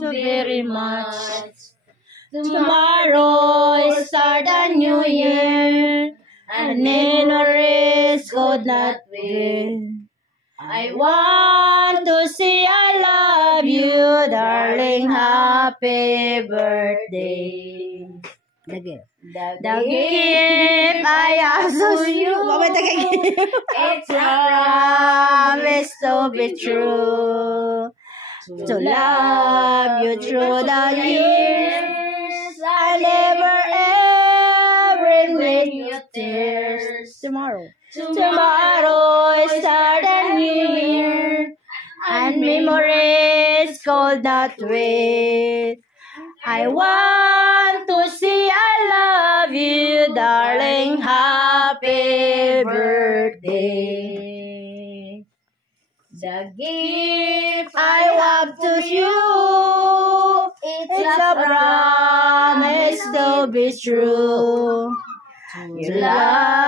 so very much. Tomorrow is start a new year, and memories could not win. I want to say I love you, darling. Happy birthday. The gift I have to you. It's a promise to be true. To love you through the years. I never ever make you tears. Tomorrow is start a new year, and memories could not wait. I want to say I love you, darling. Happy birthday. The gift I have to you, it's a promise to be true. You love